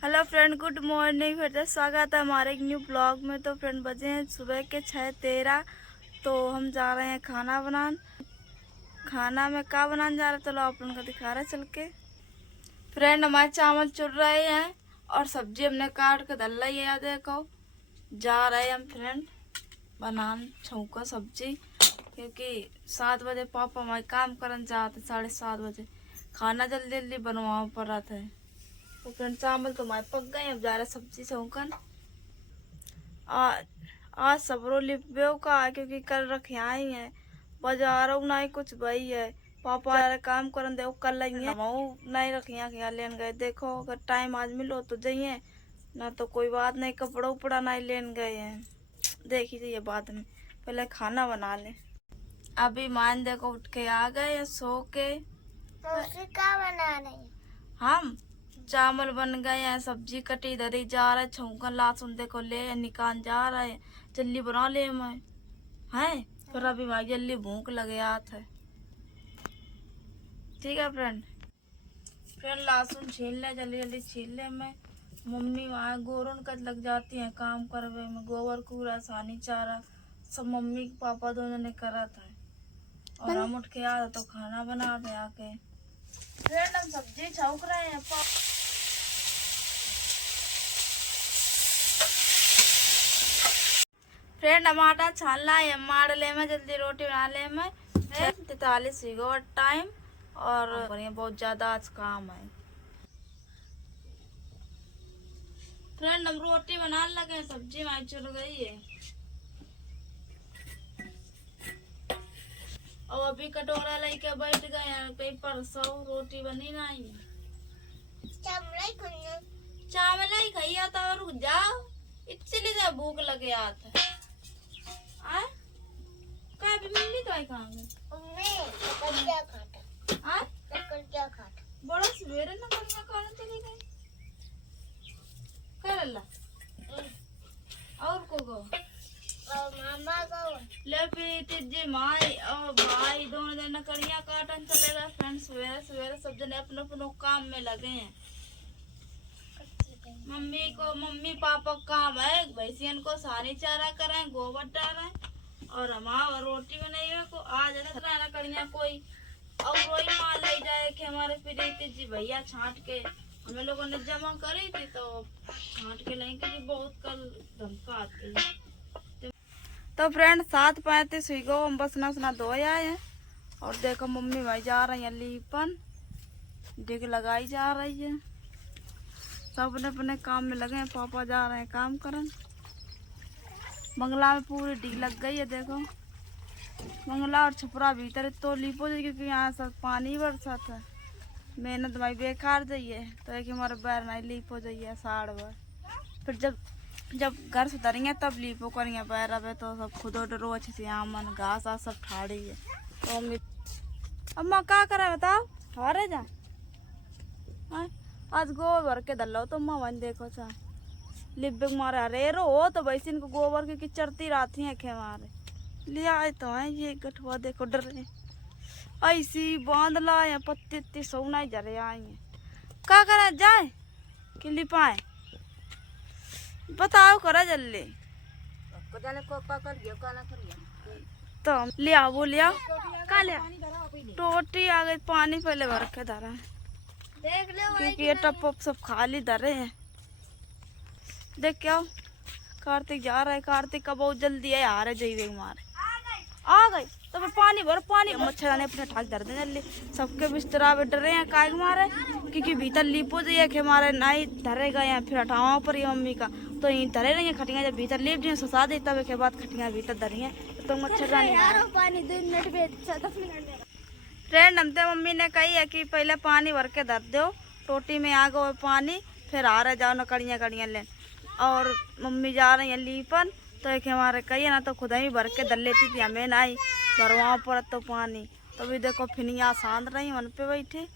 Hello friend, good morning. फिर से स्वागत है हमारे एक न्यू ब्लॉग में। तो फ्रेंड बजे हैं सुबह के 6:13। तो हम जा रहे हैं खाना बनाने। खाना में क्या बनाने जा रहे हैं चलो आप लोगों को दिखा रहे चल के। फ्रेंड हमारे चावल चुर रहे हैं और सब्जी हमने काट के डाल रही है। देखो जा रहे हैं हम फ्रेंड बनाने छौका सब्जी, क्योंकि 7 बजे पापा हमारे काम करने जाते 7:30 बजे। खाना जल्दी जल्दी बनवा पड़ा था। तो फ्रेंड चावल तो हमारे पक गए, अब जा रहे सब्जी छौकन। आज सबरो लिपो का है, क्योंकि कल रखे आई है बाजारों ना ही कुछ भाई है। पापा यार काम करन दे कल लेंगे, नहीं रखिया क्या लेन गए। देखो अगर टाइम आज मिलो तो जाइए, ना तो कोई बात नहीं। कपड़ा उपड़ा नहीं लेन गए हैं, देख ही जाइए बाद में। पहले खाना बना ले। अभी मान देखो उठ के आ गए सो के। तो क्या बना रही? हम चावल बन गए हैं, सब्जी कटी धरी जा रहे, छौंकन लहसुन देखो ले निकाल जा रहे। जल्दी बना ले मैं है, फिर अभी भाई जल्दी भूख लगे हाथ है। ठीक है फ्रेंड लहसुन छील ले, जल्दी जल्दी छील ले। मैं मम्मी वहाँ गोरन कद लग जाती है काम करवे में। गोबर कूड़ा सानी चारा सब मम्मी पापा दोनों ने करा था, और हम उठ के आ तो खाना बना दे आके। फ्रेंड हम सब्जी छौक रहे हैं। फ्रेंड टमाटर छान लाए मार ले में, जल्दी रोटी बना ले में। 43 हो टाइम और बहुत ज्यादा आज काम है। फ्रेंड हम रोटी बनाने लगे, सब्जी माई चुर गई है। और अभी कटोरा लेके बैठ गए हैं, पेपर 100 रोटी बनी नहीं। चावल ही खाइया तो रुक जाओ, इसलिए भूख लगे आता है। मम्मी तो आई खाऊंगी बड़ा सवेरे ना करना खाना चली गई कर और को गो मामा को ले पीती जी माई और भाई दोनों जन कड़िया काटन चले गए। फ्रेंड सवेरे सवेरे सब जने अपने अपने काम में लगे हैं। मम्मी पापा काम है, भैंसियन को सानी चारा करें, गोबर डालें, और हमारा रोटी बनाई को आज ना कड़िया कोई और वही माल ले जाए कि हमारे प्रीति जी भैया छांट के हमें लोगों ने जमा करी थी, तो छांट के लेंगे कि बहुत कल धमका आती है। तो फ्रेंड 7:35 हुई गो, हम बसना सना धो आए हैं। और देखो मम्मी भाई जा रही है लीपन, डिग लगाई जा रही है। सब अपने अपने काम में लगे हैं। पापा जा रहे हैं काम करन। बंगला में पूरी डिग लग गई है। देखो बंगला और छपरा भीतर तो लीपो जाइए, क्योंकि यहाँ सब पानी बरसात है। मेहनत भाई बेकार जाइए, तो एक हमारे बैर नहीं लीपो जाइए 6:30 बार। फिर जब घर सुधरेंगे तब लीपो करेंगे बैर। अब तो सब खुदो डरो अच्छे से आमन घास आ सब ठाड़ी है। तो अम्मा क्या करे बताओ, हारे जा आज गोबर भर के दल तो अम्मा वन देखो चा लिप मारे हरे रो हो, तो वैसे इनको गोबर की चरती रहती है खे मारे लिया आए तो है। ये गठवा देखो डर रहे ऐसी बांध लाए पत्ती इतनी सोना ही जरे आई है। क्या करा जाए कि लिपाए बताओ करा जल्दी तो लिया वो लिया का लिया टोटी आ गई। पानी पहले भर के धरा क्योंकि ये टप सब खाली धरे हैं। देख क्या कार्तिक जा रहा है। कार्तिक का बहुत जल्दी है, आ रहे जईवे मारे आ गई। तो फिर पानी भर, पानी मच्छर ने अपने ठाक धर दे जल्दी। सबके बिस्तरा पे डरे हैं काय मारे, क्योंकि भीतर लीपो जाइए के मारे नहीं धरे गए हैं। फिर हटाओ पर मम्मी का तो यहीं धरे नहीं है खटिया। जब भीतर लीप दिए ससा दे तब के बाद खटिया भीतर धरी है तो मच्छर पानी 2 मिनट में 10 मिनट। फ्रेंड हमसे मम्मी ने कही है कि पहले पानी भर के धर दो टोटी में आ गो पानी, फिर आ रहे जाओ ना कड़िया ले। और मम्मी जा रही है लीपन, तो एक हमारे कही है ना तो खुद ही भर के धर लेती थी, हमें नहीं भरवा पर तो पानी। तो भी देखो फिनिया सांध रही मन पे बैठी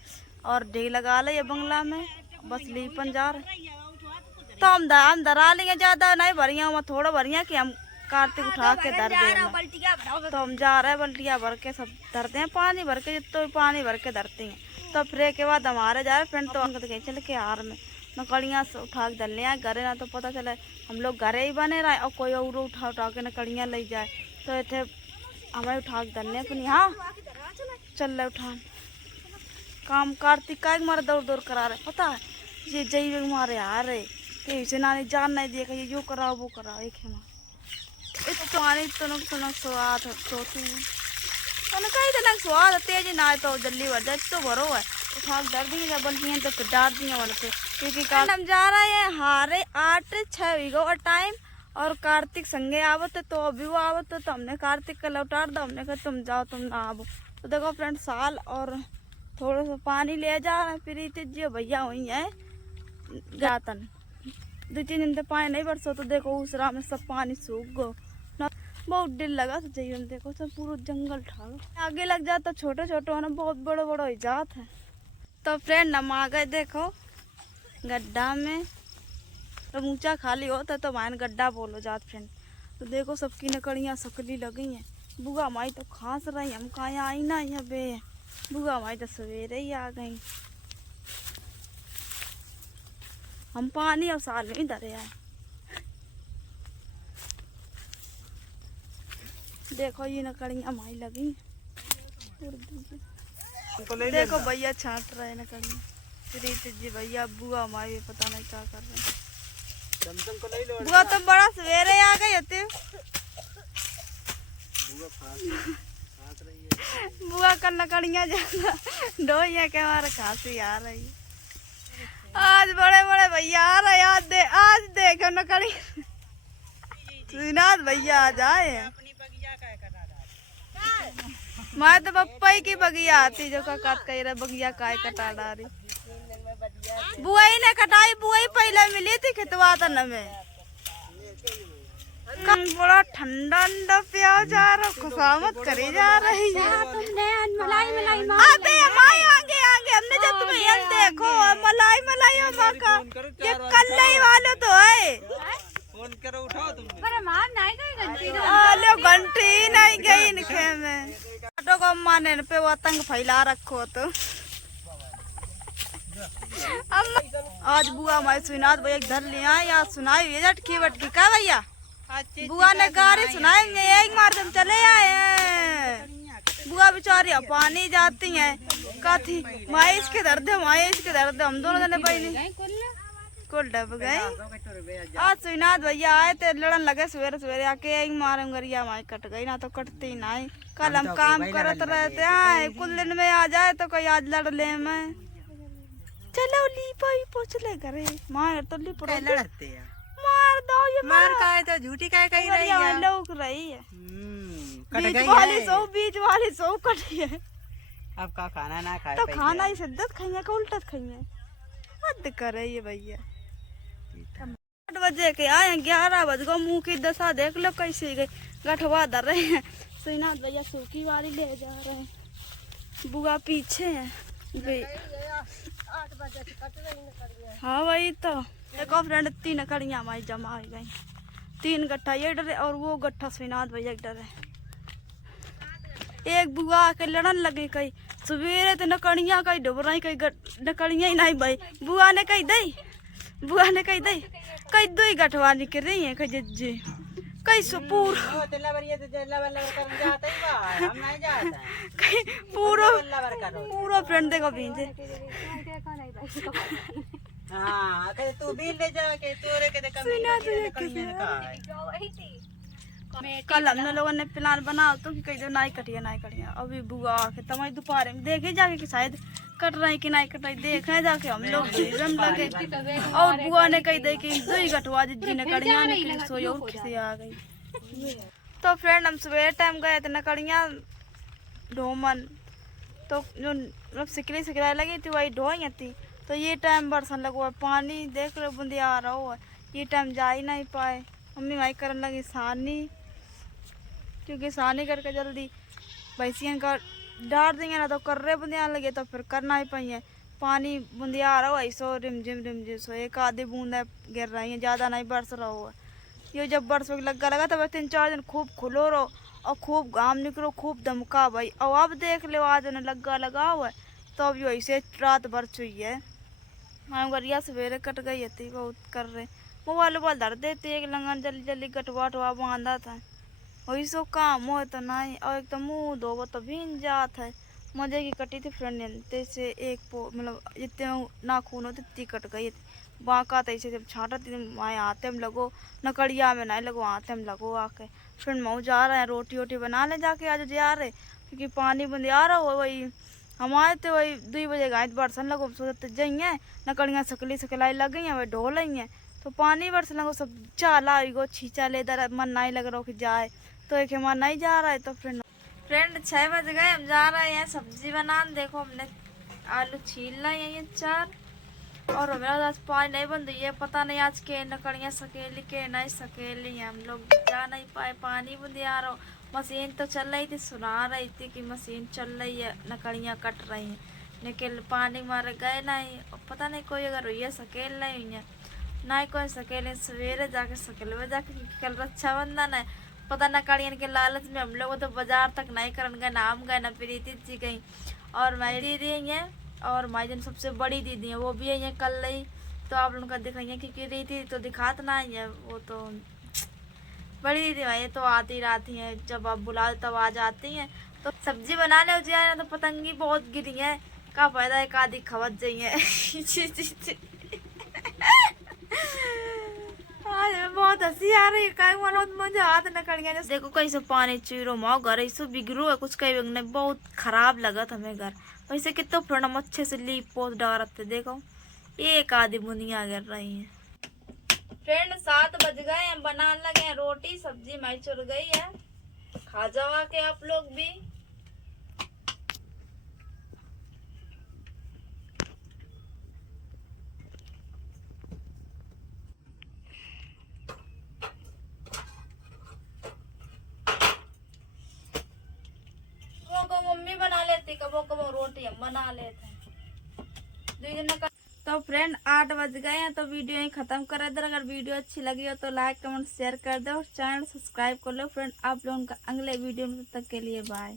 और ढेग लगा ली बंगला में, बस लीपन जा रहे। तो हम धरा लेंगे, ज्यादा नहीं भरिया वहाँ थोड़ा भरिया कि हम कार्तिक उठा के धर दे। तो हम जा रहे हैं बल्टिया भर के सब धरते हैं पानी भर के, जितना पानी भर के धरते हैं। तो फिर के बाद हमारे जा रहे फ्रेंड तो हम कहे चल के हार में नकड़ियाँ उठा के डलने आए घरे ना तो पता चले हम लोग घरे ही बने रहे और कोई और उठा के नकड़ियाँ ले जाए तो इतने हमें उठा के डलने अपनी। हाँ चल रहे उठान काम कार्तिक का मारे दौड़ दौड़ करा रहे पता है ये जई मारे आ रहे कि से नानी जान नहीं दिया कि यो कराओ वो कराओ एक है तो पानी तो स्वाद सोती तो कहीं तो स्वाद तेज ना तो जल्दी भर जाए तो भरो है उठा डर दी जब बनती हैं तो फिर डाल दिए वाले पे क्योंकि हम जा रहे हैं हारे 8-6 वीगो और टाइम और कार्तिक संगे आवत तो अभी वो आवत तो हमने कार्तिक का लौटार दो हमने कहा तुम जाओ तुम ना आवो तो देखो फ्रेंड साल और थोड़ा सा पानी ले जा रहे हैं फिर जो भैया हुई है गातन 2-3 दिन तक पानी नहीं बरसो तो देखो उस राह में सब पानी सूख गो बहुत दिल लगा तो चाहिए देखो सब पूरा जंगल ठाड़ो आगे लग जाता छोटे छोटे होना बहुत बड़े बड़े हो जात है। तो फ्रेंड हम आ गए देखो गड्ढा में तो ऊंचा खाली होता तो वहाँ गड्ढा बोलो जात फ्रेंड तो देखो सबकी नकड़ियाँ सकली लगी हैं। बुआ माई तो खांस रही हम कहाँ आई ना यहाँ बे बुआ माई तो सवेरे ही आ गई हम पानी और साल में डरे आए। देखो ये नकड़ियाँ माई लगी देखो भैया छाट रहे नकड़ियाँ प्रीति जी भैया बुआ माई पता नहीं क्या कर रहे हैं। बुआ तो बड़ा सवेरे आ गई होती बुआ का नकड़ियाँ ज्यादा डोइया के हमारे खांसी आ रही आज बड़े बड़े भैया आ रहे आज देखो नकड़ियाँ श्रीनाथ भैया आ जाए मैं तो पप्पा ही की बगिया आती जो का काट कह रहा बगिया काय कटा डाली बुआई ने कटाई बुआई पहले मिली थी खितवा था न में बड़ा ठंडा ठंडा प्याज जा रहा खुशामत करी जा रही है अबे माई आगे आगे हमने जब तुम्हें ये देखो मलाई मलाई का ये कल्ले वाले तो है फोन करो उठाओ तुमने पर मार नहीं गई घंटी लो घंटी नहीं गई इनके में ऑटो को माने पे वो आतंक फैला रखो तो आज बुआ हमारे सुनात भैया धर लिया या सुनाई हुई झटकी वटकी का भैया बुआ ने गाड़ी सुनाई एक मार दम चले आए बुआ बेचारी पानी जाती है कथी माइस के दर्द हम दोनों जने बहनी कुल डब गए। आज सुनात भैया आए थे लड़न लगे सवेरे सवेरे आके एक मारे गरिया माई कट गई ना तो कटती नहीं कल हम काम करत रहते हैं कुल दिन में आ जाए तो कोई आज लड़ ले मैं चलो ली पाई पोछ ले करे मार तो ली पड़ा लड़ते हैं मार दो ये मार का है तो झूठी का कही रही है लोग रही है कट गई बीच वाली सो कटी है अब का खाना ना खाए तो खाना ही सिद्धत खाइए का उल्टत खाइए हद करे ये भैया 8 बजे के आए 11 बज गो मुँह की दशा देख लो कैसे गई गठवा दर रहे हैं श्रीनाथ भैया सूखी वाली ले जा रहे हैं बुआ पीछे है 8 बजे से कट रही हाँ वही तो देखो फ्रेंड 3 कड़ियाँ हमारी जमा हो गई 3 गट्ठा ये डरे और वो गट्ठा श्रीनाथ भैया डरे एक बुआ आके लड़न लगी कही सवेरे तो नकड़ियाँ कही डुबराई कही नकड़ियाँ ही नहीं भाई बुआ ने कही दई कई 2 गठवा निकल रही है कई जज्जे कई सुपूर पूरा फ्रेंड देखो भींजे तू भी ले जा के तोरे के कल हमने लोगों ने प्लान बनाओ तो कि कही दो नहीं कटिया अभी बुआ आके तमाई दोपहर में देखे जाके कि शायद कट रही कि नहीं कट रही देखे जाके हम लोग रम लगे और बुआ ने कही दे कि 2 गठवा जी ने कड़िया निकली सोई और खिसी आ गई। तो फ्रेंड हम सवेरे टाइम गए थे नकड़ियाँ ढोमन तो जो सिकलाई लगी थी वही ढोई थी तो ये टाइम बरसन लगो पानी देख लो बूंदी आ रहा हो ये टाइम जा ही नहीं पाए मम्मी भाई करने लगी सानी क्योंकि सानी करके जल्दी भैंसियन का डाल देंगे ना तो कर्रे बूंदियाँ लगे तो फिर करना ही पाइए पानी बूंदिया आ रहा हो ऐसो रिमझिम सो 1 आधी बूंद गिर रही है ज़्यादा नहीं बरस रहा हुआ ये जब बरस लगा तो 3-4 दिन खूब खुलो रहो और खूब घाम निकलो खूब दमका भाई और अब देख लो आज उन्हें लगा हुआ है तो अभी वही से रात भर चुई है। हम गरिया सवेरे कट गई थी बहुत कर रहे मोबाइल उबाइल धर देते एक लंगन जल्दी जल्दी गटवा टवा बांधा था वही सो काम हो तो नहीं और एक तो मुँह धोबो तो भीन जात है। मजे की कटी थी फ्रेंड से एक मतलब जितने नाखून होते इतनी कट गई थी बाँका तैसे जब छाटा थी वहाँ आते हम लगो नकड़िया में नहीं लगो आते हम लगो आके फ्रेंड मऊ जा रहे हैं रोटी वोटी बना ले जाके आज जा रहे क्योंकि पानी बंद आ रहा हो वही हमारे तो वही 2 बजे गए बरसन लगो सोचते जाइए नकड़ियाँ सकली सकलाई लग गई हैं वही ढो रही हैं तो पानी बरसन लगो सब चाला गो छींचा ले दर मन नहीं लग रहा कि जाए तो एक मन नहीं जा रहा है। तो फ्रेंड 6 बज गए हम जा रहे हैं सब्जी बनाने। देखो हमने आलू छील रहे हैं ये 4 और हमारा आज पानी नहीं बंद हुई है पता नहीं आज के नकड़ियाँ सकेली के नहीं सकेली हम लोग जा नहीं पाए पानी बंद आ रहा। मशीन तो चल रही थी सुना रही थी कि मशीन चल रही है नकड़ियाँ कट रही हैं लेकिन पानी मारे गए नहीं पता नहीं कोई अगर हुई है सकेल नहीं हुई है नहीं कोई सकेले सवेरे जाके सकेल जाके कल रक्षाबंधन है पता नकड़ियन के लालच में हम लोग तो बाजार तक नहीं करन गए ना हम गए ना प्रीति जी गई और माई दीदी है और माई जन सबसे बड़ी दीदी है वो भी है कल रही तो आप लोगों का दिखाइए कि रही थी तो दिखात ना है वो तो बड़ी दीदी भाई तो आती रहती हैं जब आप बुला तब आ जाती हैं। तो सब्जी बना ले जाए तो पतंगी बहुत गिरी है का फायदा एक आधी खवत जाइए बहुत हंसी आ रही है मजा आता नकड़िया देखो कैसे पानी चीरो माओ घर ऐसे बिगड़ो है कुछ कई नहीं बहुत खराब लगा था हमें घर वैसे कितना फ्रेंड हम अच्छे से लीप पोत डालते देखो एक आधी बुनिया गिर रही है। फ्रेंड 7 बज गए हम बनाने लगे हैं रोटी सब्जी माई चुर गई है खा जाओ आके आप लोग भी। मम्मी बना लेती कबो कबो रोटी हम बना लेते हैं। तो फ्रेंड 8 बज गए हैं तो वीडियो यहीं खत्म कर दे। अगर वीडियो अच्छी लगी हो तो लाइक कमेंट शेयर कर दो और चैनल सब्सक्राइब कर लो फ्रेंड। आप लोगों का अगले वीडियो में तब तक के लिए बाय।